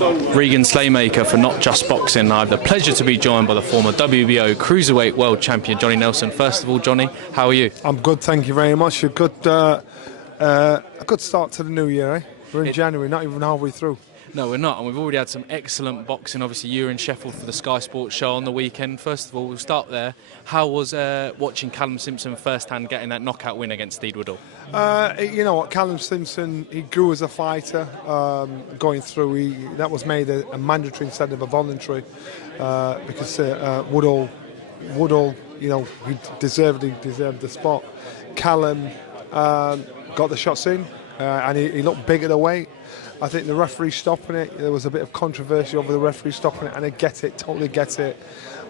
Regan Slaymaker for Notjustboxing. I have the pleasure to be joined by the former WBO Cruiserweight World Champion Johnny Nelson. First of all, Johnny, how are you? I'm good, thank you very much. A good start to the new year, eh? We're in January, not even halfway through. No, we're not, and we've already had some excellent boxing. Obviously, you were in Sheffield for the Sky Sports show on the weekend. First of all, we'll start there. How was watching Callum Simpson firsthand getting that knockout win against Steve Woodall? You know what, Callum Simpson, he grew as a fighter going through. That was made a mandatory instead of a voluntary because Woodall, you know, he deserved the spot. Callum got the shots in and he looked big at the weight. I think the referee stopping it, there was a bit of controversy over the referee stopping it, and I get it, totally get it.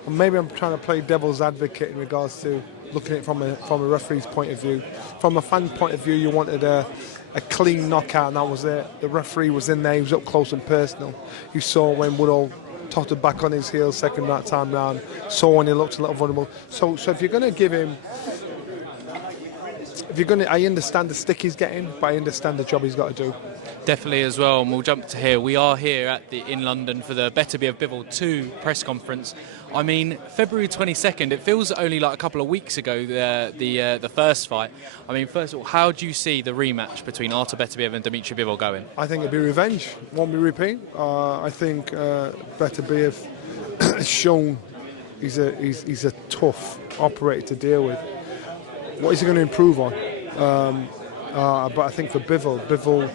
And maybe I'm trying to play devil's advocate in regards to looking at it from a referee's point of view. From a fan point of view, you wanted a clean knockout, and that was it. The referee was in there, he was up close and personal. You saw when Woodall totted back on his heels second that time round, saw when he looked a little vulnerable. So if you're going to give him, I understand the stick he's getting, but I understand the job he's got to do. Definitely as well, and we'll jump to here. We are here in London for the Beterbiev Bivol II press conference. I mean, February 22nd, it feels only like a couple of weeks ago, the first fight. I mean, first of all, how do you see the rematch between Artur Beterbiev and Dmitry Bivol going? I think it'll be revenge, won't be repeat. I think Beterbiev has shown he's a tough operator to deal with. What is he going to improve on? But I think for Bivol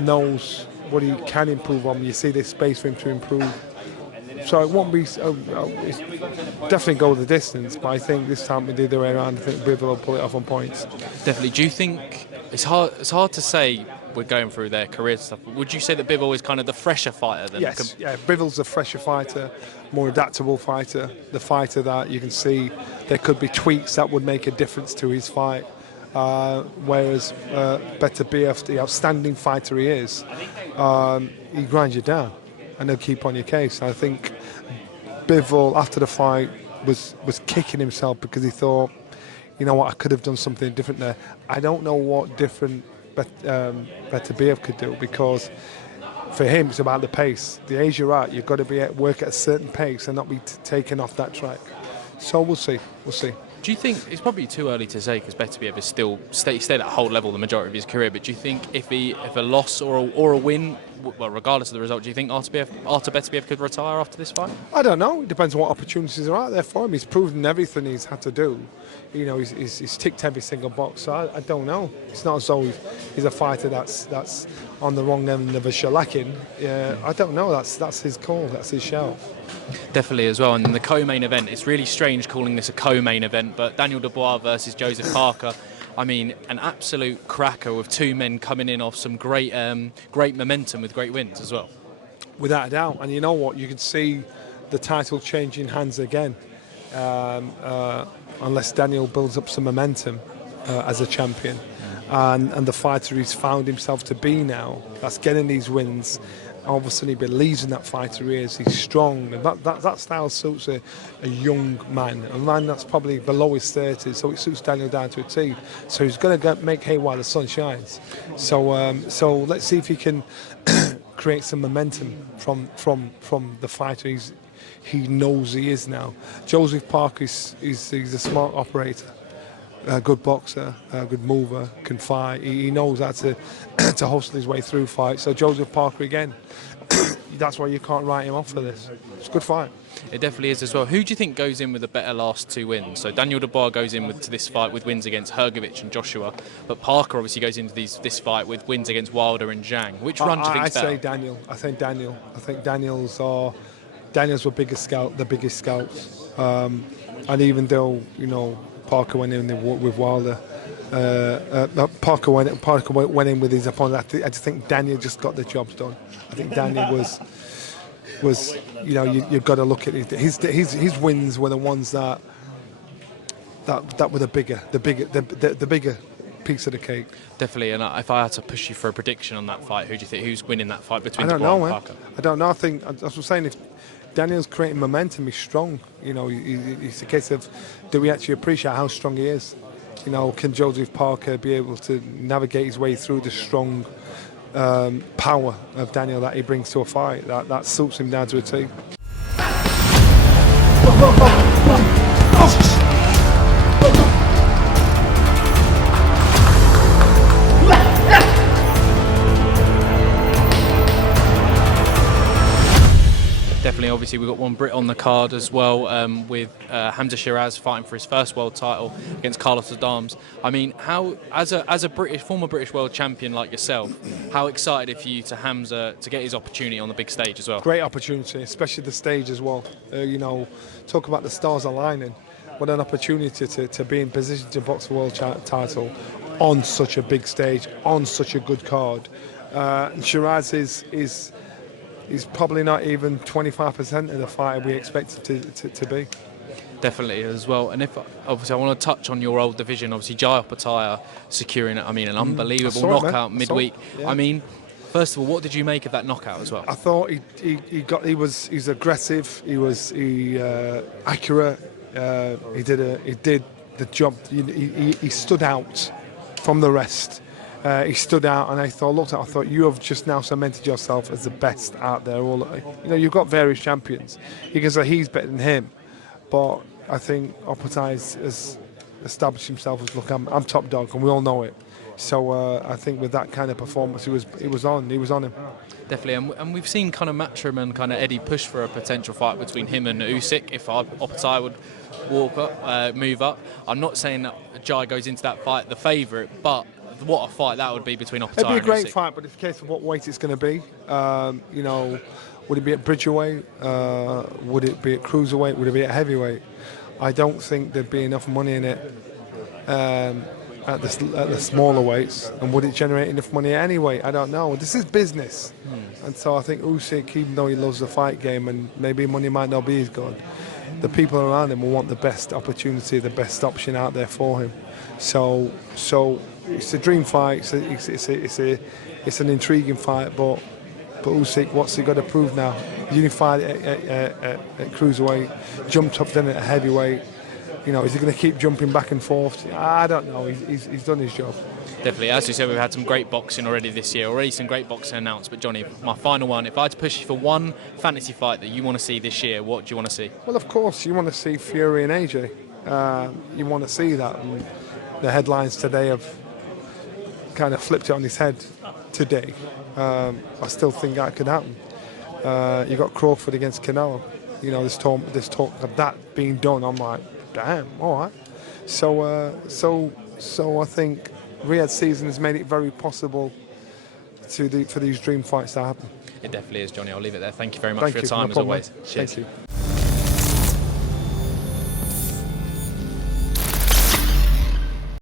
knows what he can improve on. You see there's space for him to improve. So it won't be, it's definitely go the distance, but I think this time the other way around, I think Bivol will pull it off on points. Definitely. Do you think, it's hard to say we're going through their career stuff, but would you say that Bivol is kind of the fresher fighter? Yes, yeah, Bivol's a fresher fighter, more adaptable fighter, the fighter that you can see there could be tweaks that would make a difference to his fight. Whereas Beterbiev, the outstanding fighter he is, he grinds you down and he'll keep on your case. I think Bivol, after the fight, was kicking himself because he thought, you know what, I could have done something different there. I don't know what different Beterbiev could do, because for him it's about the pace. The age you're at, you've got to be at work at a certain pace and not be taken off that track. So we'll see. Do you think, it's probably too early to say because Beterbiev is still stayed at a whole level the majority of his career, but do you think if a loss or a win, well, regardless of the result, do you think Artur Beterbiev could retire after this fight? I don't know. It depends on what opportunities are out there for him. He's proven everything he's had to do. You know, he's ticked every single box. So I don't know. It's not as though he's a fighter that's on the wrong end of a shellacking. I don't know. That's his call. That's his shout. Definitely as well. And then the co-main event, it's really strange calling this a co-main event, but Daniel Dubois versus Joseph Parker. I mean, an absolute cracker with two men coming in off some great momentum with great wins as well. Without a doubt. And you know what? You can see the title changing hands again, unless Daniel builds up some momentum as a champion. And the fighter he's found himself to be now, that's getting these wins. Obviously, he believes in that fighter he is. He's strong, and that style suits a young man, a man that's probably below his 30s. So it suits Daniel down to a T. So he's going to make hay while the sun shines. So let's see if he can create some momentum from the fighter he knows he is now. Joseph Parker he's a smart operator. A good boxer, a good mover, can fight. He knows how to hustle his way through fights. So Joseph Parker again, that's why you can't write him off for this. It's a good fight. It definitely is as well. Who do you think goes in with the better last two wins? So Daniel Dubois goes in to this fight with wins against Hrgovic and Joshua, but Parker obviously goes into this fight with wins against Wilder and Zhang. Which run do you think is better? I think Daniel. I think Daniel's the biggest scouts. And even though, you know, Parker went in with Wilder. Parker went in with his opponent. I just think Daniel just got the jobs done. I think Daniel was you know, you've got to look at it. His wins were the ones that were the bigger piece of the cake. Definitely. And if I had to push you for a prediction on that fight, who do you think who's winning that fight between Dubois and Parker? I don't know. I think that's what I'm saying. If Daniel's creating momentum, he's strong. You know, it's a case of, do we actually appreciate how strong he is? You know, can Joseph Parker be able to navigate his way through the strong power of Daniel that he brings to a fight. That suits him down to a T. Definitely, obviously, we've got one Brit on the card as well, with Hamza Shiraz fighting for his first world title against Carlos Adams. I mean, how, as a former British world champion like yourself, how excited are you to Hamza to get his opportunity on the big stage as well? Great opportunity, especially the stage as well. You know, talk about the stars aligning. What an opportunity to be in position to box the world title on such a big stage, on such a good card. Shiraz is probably not even 25% of the fighter we expected to be. Definitely as well. And if obviously I want to touch on your old division, obviously Jai Opetaia securing, I mean, an unbelievable knockout midweek. Yeah. I mean, first of all, what did you make of that knockout as well? I thought he's aggressive. He accurate. He did the job. He stood out from the rest. He stood out, and I thought you have just now cemented yourself as the best out there. You've got various champions. You can say he's better than him, but I think Opetaia has established himself as, look, I'm top dog, and we all know it. So I think with that kind of performance, he was on him. Definitely, and we've seen kind of Matchroom and kind of Eddie push for a potential fight between him and Usyk if Opetaia would move up. I'm not saying that Jai goes into that fight the favourite, but what a fight that would be between Opetaia and Usyk. It'd be a great fight, but it's a case of what weight it's going to be. Would it be at bridgerweight? Would it be at cruiserweight? Would it be at heavyweight? I don't think there'd be enough money in it at the smaller weights. And would it generate enough money at any weight? I don't know. This is business. And so I think Usyk, even though he loves the fight game and maybe money might not be as good, the people around him will want the best opportunity, the best option out there for him. So it's a dream fight. It's an intriguing fight, but Usyk, what's he got to prove now? Unified at cruiserweight, jumped up then at heavyweight. Is he going to keep jumping back and forth? I don't know. He's done his job. Definitely. As you said, we've had some great boxing already this year. Already some great boxing announced. But Johnny, my final one, if I had to push you for one fantasy fight that you want to see this year, what do you want to see? Well, of course, you want to see Fury and AJ. You want to see that. And the headlines today have kind of flipped it on his head today. I still think that could happen. You got Crawford against Canelo. This talk of that being done. I'm like, damn, all right. So I think Riyadh season has made it very possible for these dream fights to happen. It definitely is, Johnny. I'll leave it there. Thank you very much for your time, as always. Cheers. Thank you.